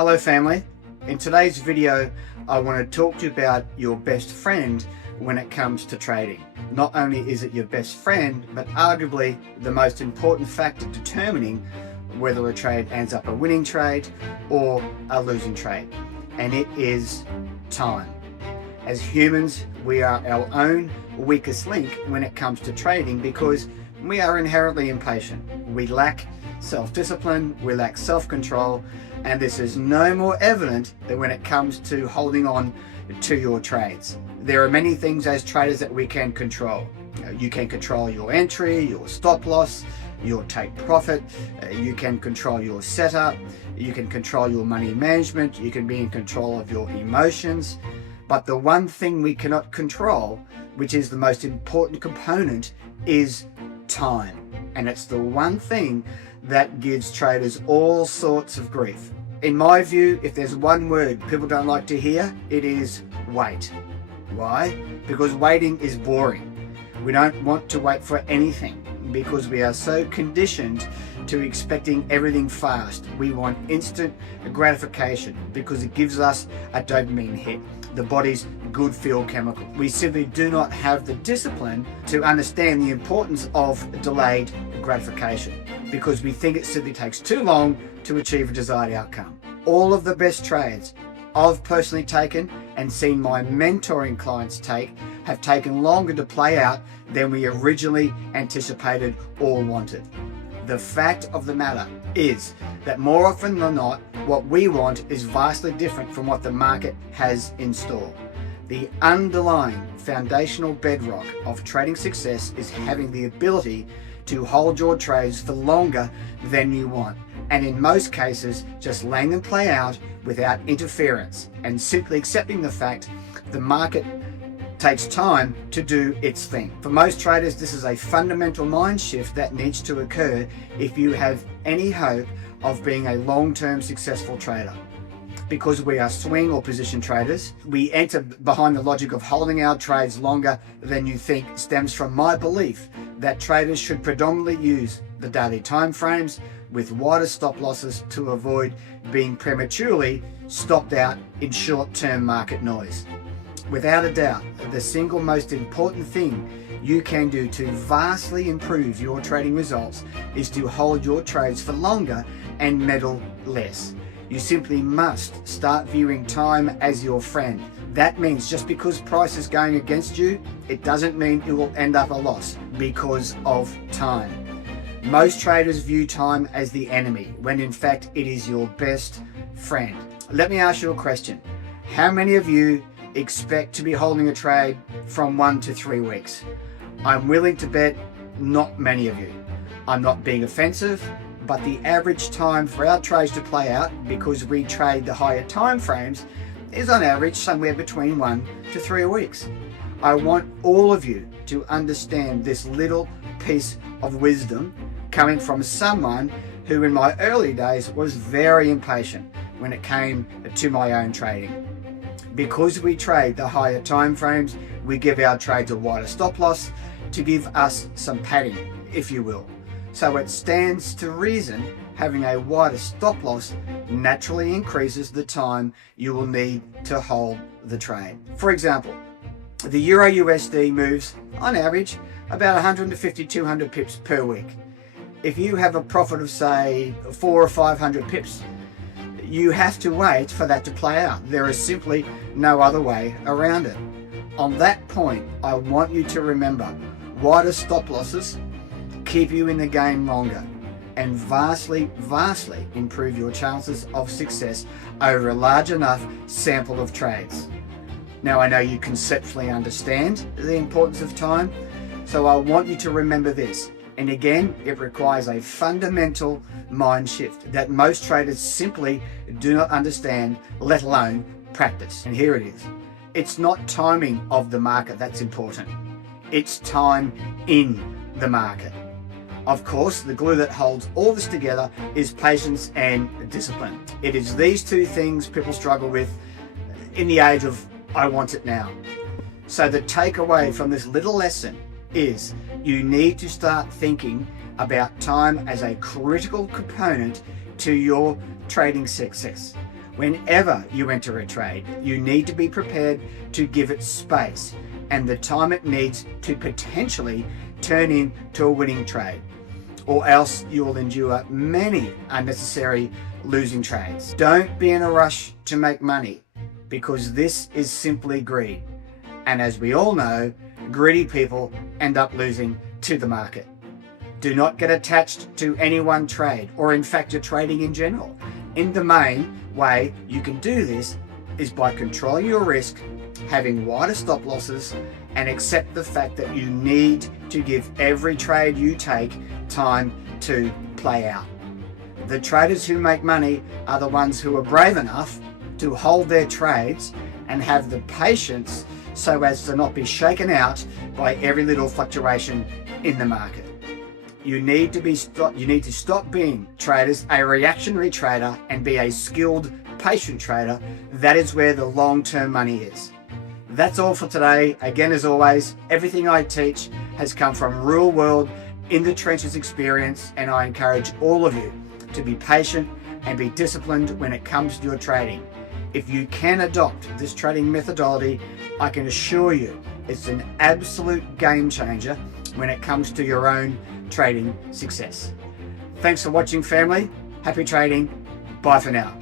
Hello family. In today's video I want to talk to you about your best friend when it comes to trading. Not only is it your best friend, but arguably the most important factor determining whether a trade ends up a winning trade or a losing trade, and it is time. As humans, we are our own weakest link when it comes to trading because we are inherently impatient. We lack self-discipline, we lack self-control, and this is no more evident than when it comes to holding on to your trades. There are many things as traders that we can control. You can control your entry, your stop loss, your take profit, you can control your setup, you can control your money management, you can be in control of your emotions. But the one thing we cannot control, which is the most important component, is time. And it's the one thing that gives traders all sorts of grief. In my view, if there's one word people don't like to hear, it is wait. Why? Because waiting is boring. We don't want to wait for anything because we are so conditioned to expecting everything fast. We want instant gratification because it gives us a dopamine hit, the body's good feel chemical. We simply do not have the discipline to understand the importance of delayed gratification because we think it simply takes too long to achieve a desired outcome. All of the best trades I've personally taken and seen my mentoring clients take have taken longer to play out than we originally anticipated or wanted. The fact of the matter is that more often than not, what we want is vastly different from what the market has in store. The underlying foundational bedrock of trading success is having the ability to hold your trades for longer than you want, and in most cases just letting them play out without interference and simply accepting the fact the market takes time to do its thing. For most traders, this is a fundamental mind shift that needs to occur if you have any hope of being a long-term successful trader. Because we are swing or position traders, we enter behind the logic of holding our trades longer than you think stems from my belief that traders should predominantly use the daily time frames with wider stop losses to avoid being prematurely stopped out in short-term market noise. Without a doubt, the single most important thing you can do to vastly improve your trading results is to hold your trades for longer and meddle less. You simply must start viewing time as your friend. That means just because price is going against you, it doesn't mean it will end up a loss because of time. Most traders view time as the enemy, when in fact it is your best friend. Let me ask you a question. How many of you expect to be holding a trade from 1 to 3 weeks? I'm willing to bet not many of you. I'm not being offensive, but the average time for our trades to play out, because we trade the higher time frames, is on average somewhere between 1 to 3 weeks. I want all of you to understand this little piece of wisdom coming from someone who in my early days was very impatient when it came to my own trading. Because we trade the higher time frames, we give our trades a wider stop loss to give us some padding, if you will. So it stands to reason having a wider stop loss naturally increases the time you will need to hold the trade. For example, the Euro USD moves on average about 150 to 200 pips per week. If you have a profit of say 400 or 500 pips, you have to wait for that to play out. There is simply no other way around it. On that point, I want you to remember wider stop losses keep you in the game longer and vastly improve your chances of success over a large enough sample of trades. Now I know you conceptually understand the importance of time, so I want you to remember this. And again, it requires a fundamental mind shift that most traders simply do not understand, let alone practice. And here it is. It's not timing of the market that's important. It's time in the market. Of course, the glue that holds all this together is patience and discipline. It is these two things people struggle with in the age of I want it now. So the takeaway from this little lesson is you need to start thinking about time as a critical component to your trading success. Whenever you enter a trade, you need to be prepared to give it space and the time it needs to potentially turn into a winning trade, or else you will endure many unnecessary losing trades. Don't be in a rush to make money, because this is simply greed. And as we all know, greedy people end up losing to the market. Do not get attached to any one trade, or in fact your trading in general. In the main way you can do this is by controlling your risk, having wider stop losses, and accept the fact that you need to give every trade you take time to play out. The traders who make money are the ones who are brave enough to hold their trades and have the patience so as to not be shaken out by every little fluctuation in the market. You need to stop being traders, a reactionary trader, and be a skilled, patient trader. That is where the long-term money is. That's all for today. Again, as always, everything I teach has come from real world, in the trenches experience, and I encourage all of you to be patient and be disciplined when it comes to your trading. If you can adopt this trading methodology, I can assure you it's an absolute game changer when it comes to your own trading success. Thanks for watching, family. Happy trading. Bye for now.